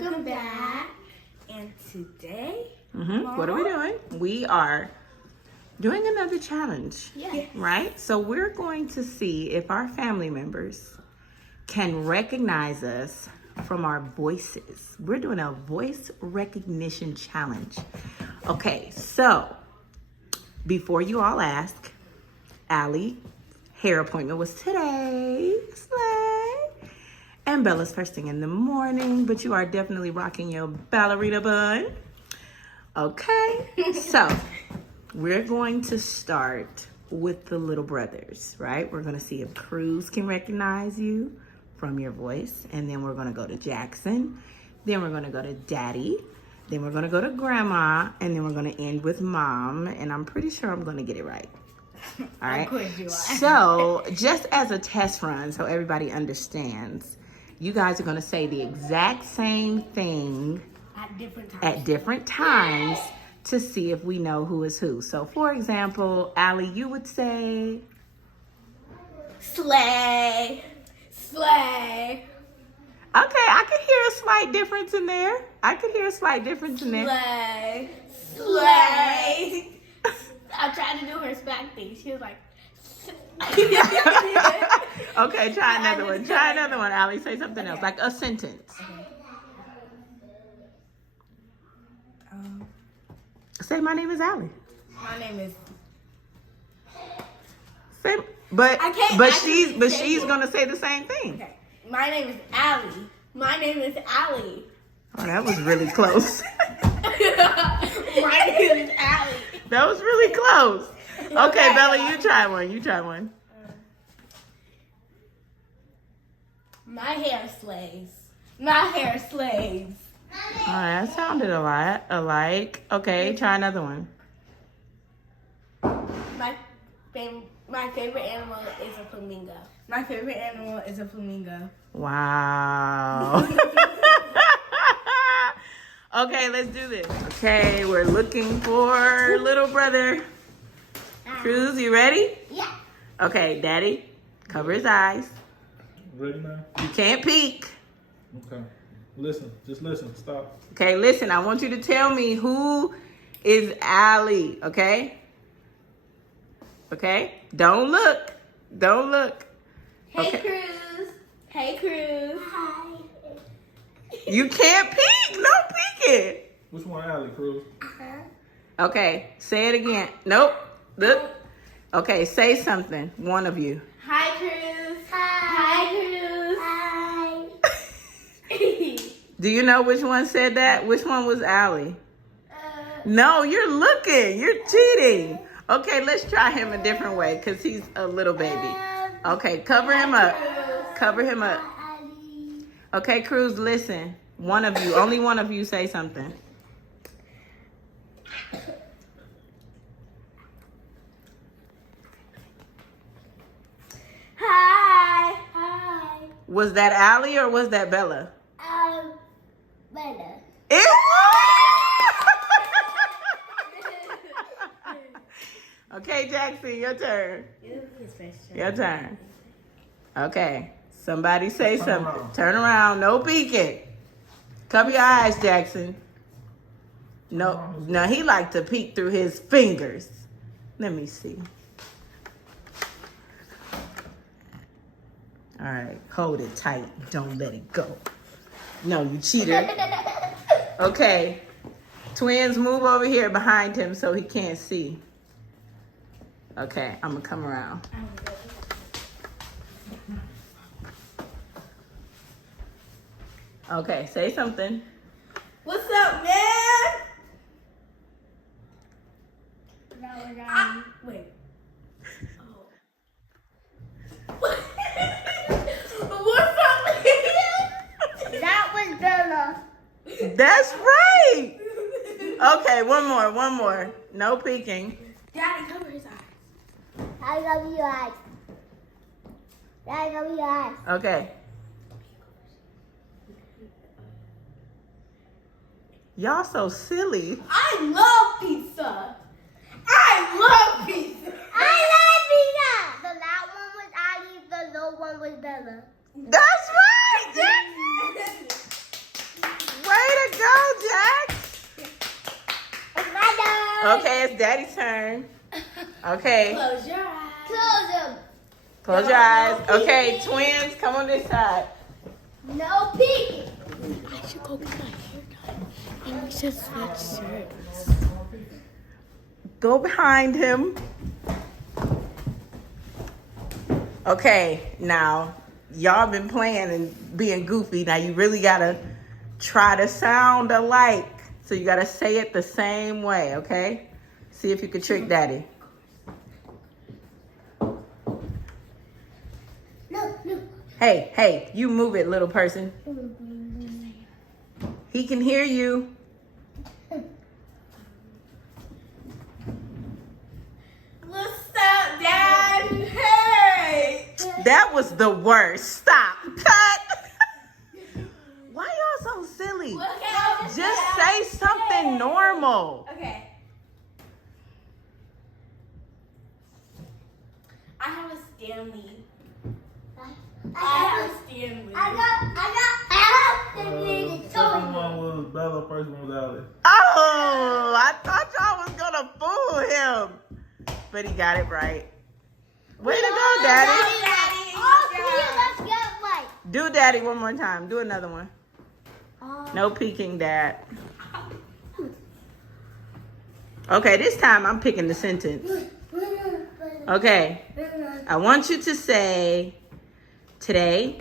Welcome back. And today, what are we doing? We are doing another challenge, right? So we're going to see if our family members can recognize us from our voices. We're doing a voice recognition challenge. Okay, so before you all ask, Allie, hair appointment was today. Slay. And Bella's first thing in the morning, but you are definitely rocking your ballerina bun. Okay, so we're going to start with the little brothers, right? We're gonna see if Cruz can recognize you from your voice, and then we're gonna go to Jackson, then we're gonna go to Daddy, then we're gonna go to Grandma, and then we're gonna end with Mom, and I'm pretty sure I'm gonna get it right. All right, so just as a test run, so everybody understands, you guys are gonna say the exact same thing at different times to see if we know who is who. So for example, Allie, you would say slay. Slay. Okay, I could hear a slight difference in there. Slay. Slay. I tried to do her smack thing. She was like Okay, try another one. Try another one, Allie. Say something else, like a sentence. Say, my name is Allie. My name is. Say, she's gonna say the same thing. Okay. My name is Allie. My name is Allie. Oh, that was really close. My name is Allie. That was really close. Okay, Bella, you try one. My hair slays. My hair slays. Oh, that sounded a lot alike. Okay, try another one. My favorite animal is a flamingo. My favorite animal is a flamingo. Wow. Okay, let's do this. Okay, we're looking for little brother. Cruz, you ready? Yeah. Okay, Daddy, cover his eyes. Ready now? You can't peek. Okay. Listen. Just listen. Stop. Okay, listen, I want you to tell me who is Allie, okay? Okay? Don't look. Hey, Okay. Cruz. Hey, Cruz. Hi. You can't peek. No peeking. Which one, Allie, Cruz? Okay, say it again. Nope. Look. Okay, say something. One of you. Hi, Cruz. Hi, Cruz. Hi. Do you know which one said that? Which one was Allie? No, you're looking. You're cheating. Okay, let's try him a different way because he's a little baby. Okay, cover him up. Cover him up. Okay, Cruz, listen. One of you, only one of you say something. Hi. Hi. Was that Allie or was that Bella? Bella. It was! Okay, Jackson, your turn. Your turn. Okay, somebody say something. Turn around, no peeking. Cover your eyes, Jackson. No, he like to peek through his fingers. Let me see. All right, hold it tight. Don't let it go. No, you cheater. Okay, twins, move over here behind him so he can't see. Okay, I'm gonna come around. Okay, say something. What's up, man? Wait. What's up, man? That was Bella. That's right. Okay, one more. No peeking. Daddy, cover his eyes. I love you eyes. I love you eyes. Okay. Y'all so silly. I love pizza. I love pizza. The loud one was Ali, the low one was Bella. That's right, Jackson. go, Jack. It's my turn. Okay, it's Daddy's turn. Okay, Close your eyes. Close them. close your eyes. Okay, twins, come on this side. No peeking. I should go get my hair done. And we should switch shirts. Go behind him. Okay, now, y'all been playing and being goofy. Now you really gotta try to sound alike. So you gotta say it the same way, okay? See if you can trick Daddy. No. Hey, you move it, little person. He can hear you. What's up, Dad? Hey! That was the worst. Stop. Cut. Why y'all so silly? Look out. Just say something normal. Okay. I have a Stanley. I have a Stanley. I have to read it. Second one was Bella, first one was Allie. Oh, I thought y'all was gonna fool him. But he got it right. Way to go, Daddy. All three of us got right. Do Daddy one more time. Do another one. No peeking, Dad. Okay, this time I'm picking the sentence. Okay, I want you to say, today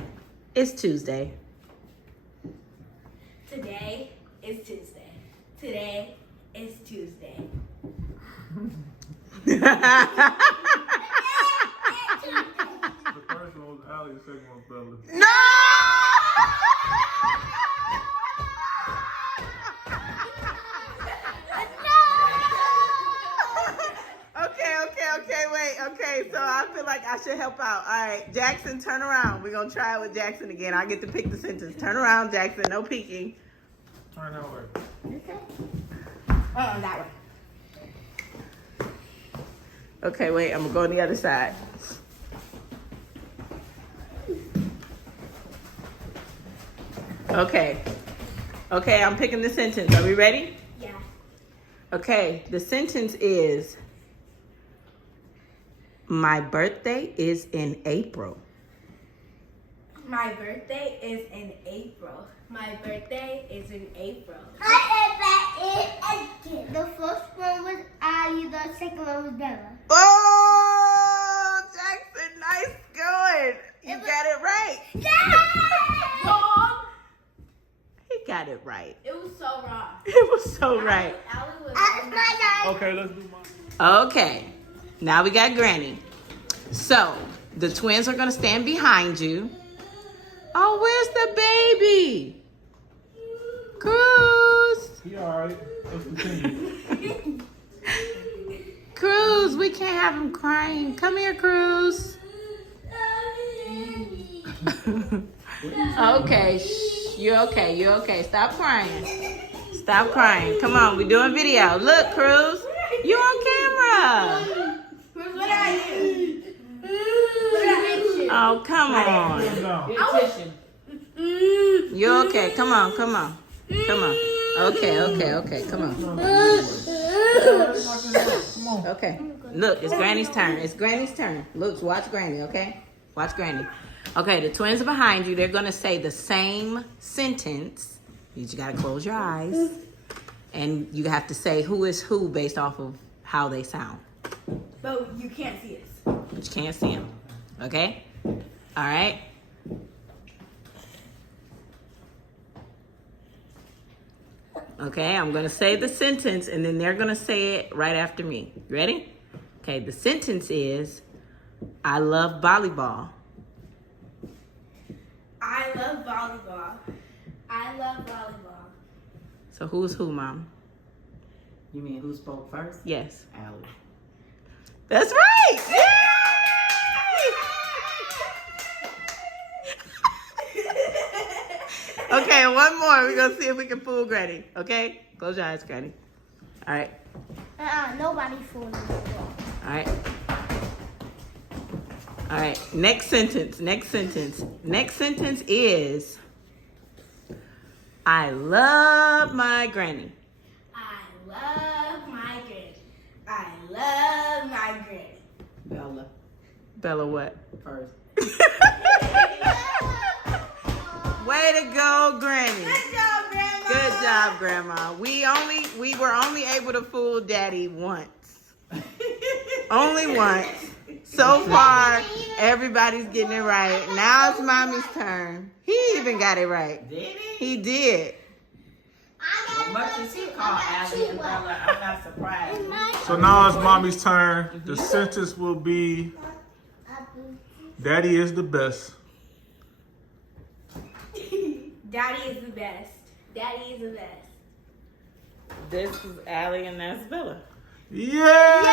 is Tuesday. Today is Tuesday. Today is Tuesday. The first one was Allie, the second one was Bella. No! Okay, wait. Okay, so I feel like I should help out. All right, Jackson, turn around. We're going to try it with Jackson again. I get to pick the sentence. Turn around, Jackson. No peeking. Turn that way. That way. Okay, wait. I'm going to go on the other side. Okay. Okay, I'm picking the sentence. Are we ready? Yeah. Okay, the sentence is, my birthday is in April. My birthday is in April. My birthday is in April. The first one was Ali, the second one was Bella. Oh, Jackson, nice going. You got it right. Wrong. He got it right. It was so wrong. It was so right. Allie was Okay, let's do mine. Okay, now we got Granny. So, the twins are going to stand behind you. Oh, where's the baby? Cruz. He alright. Let's continue. Cruz, we can't have him crying. Come here, Cruz. Okay, shh. You're okay. You're okay. Stop crying. Stop crying. Come on, we're doing video. Look, Cruz. You on camera. Cruz, what are you? What are you? Oh, come on. You're okay. Come on. Come on. Come on. Okay. Come on. Come on. Okay. Look, it's Granny's turn. It's Granny's turn. Look, watch Granny, okay? Watch Granny. Okay, the twins are behind you. They're going to say the same sentence. You just got to close your eyes. And you have to say who is who based off of how they sound. But you can't see us. But you can't see them. Okay? All right? Okay, I'm going to say the sentence, and then they're going to say it right after me. Ready? Okay, the sentence is, I love volleyball. I love volleyball. I love volleyball. So who's who, Mom? You mean who spoke first? Yes. Allie. That's right! Yay! Okay, one more. We're going to see if we can fool Granny. Okay? Close your eyes, Granny. All right. Nobody fooled me. All right. All right. Next sentence. Next sentence is, I love my granny. I love my granny. I love my granny. Bella Bella what? first. Way to go, Granny. Good job, Grandma. Good job, Grandma. We were only able to fool Daddy once. Only once. So far, everybody's getting it right. Now it's Mommy's turn. He even got it right. Did he? He did. As much as he called Allie and Bella, I'm not surprised. So now it's Mommy's turn. The sentence will be, Daddy is the best. Daddy is the best. Daddy is the best. This is Allie and that's Bella. Yeah!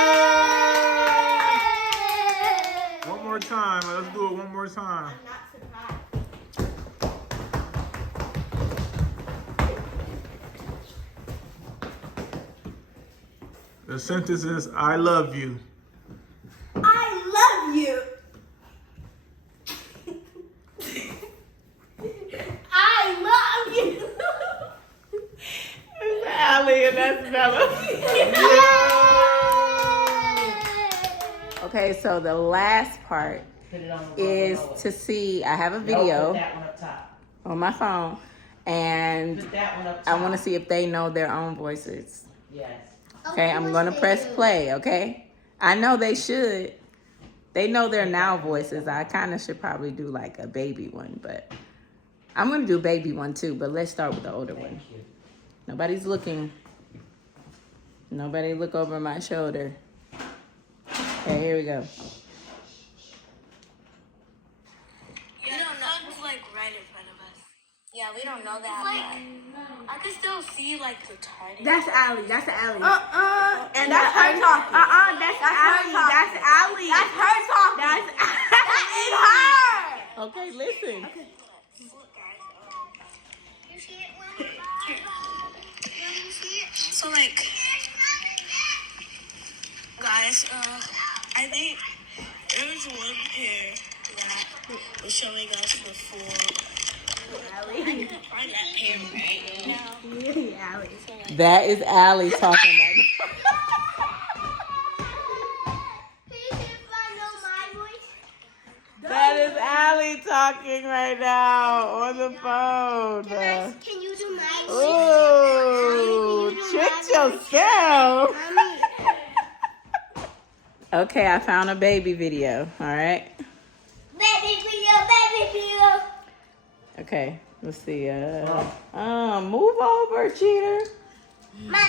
One more time. Let's do it one more time. I'm not surprised. The sentence is, I love you. I love you. I love you. Allie and that's Bella. Okay, so the last part Put it on the is roll. to see, I have a No, video put that one up top. on my phone, and Put that one up I top. want to see if they know their own voices. Yes. Okay, I'm going to press play, okay? I know they should. They know their now voices. I kind of should probably do like a baby one, but I'm going to do baby one too, but let's start with the older one. Thank you. Nobody's looking. Nobody look over my shoulder. Okay, here we go. You don't know who's like right in front of us. Yeah, we don't know that. Like, I can still see like the target. That's Allie. That's Allie. And that's her talking. That's Allie. That's Allie. That's her talking. That is her. Okay, listen. Look, guys. You see it, Mom? Here. You see it? So like, guys, I think there was one pair that was showing us before. I couldn't find that pair right now. Allie. That is Allie talking right now. That is Allie talking right now on the phone. Can you do mine? Ooh, tricked yourself. Okay, I found a baby video. All right. Baby video. Okay, let's see. Move over, cheater. This and my hair.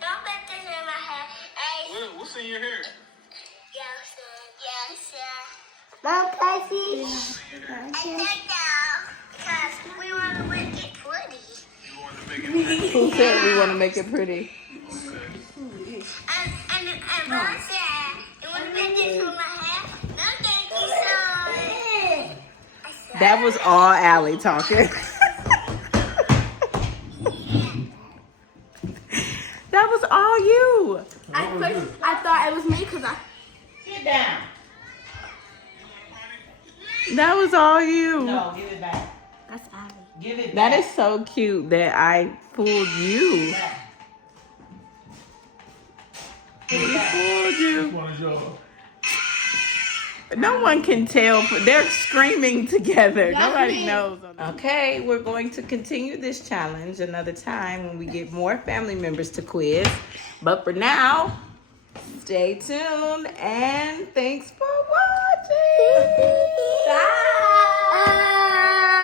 Don't put this in my hair. What's in your hair? Yes, Mom, can I see? I think now, because we want to make it pretty. You want to make it pretty? Who said we want to make it pretty? And Mom said, you want to put this in my hair? No, thank you, son. That was all Allie talking. That was all you. At first, I thought it was me because I. Sit down. That was all you. No, give it back. That's Allie. Give it That back. is so cute that I fooled you. Fooled you. Which one is yours? No one can tell. They're screaming together. Nobody knows. Okay, we're going to continue this challenge another time when we get more family members to quiz. But for now, stay tuned and thanks for watching.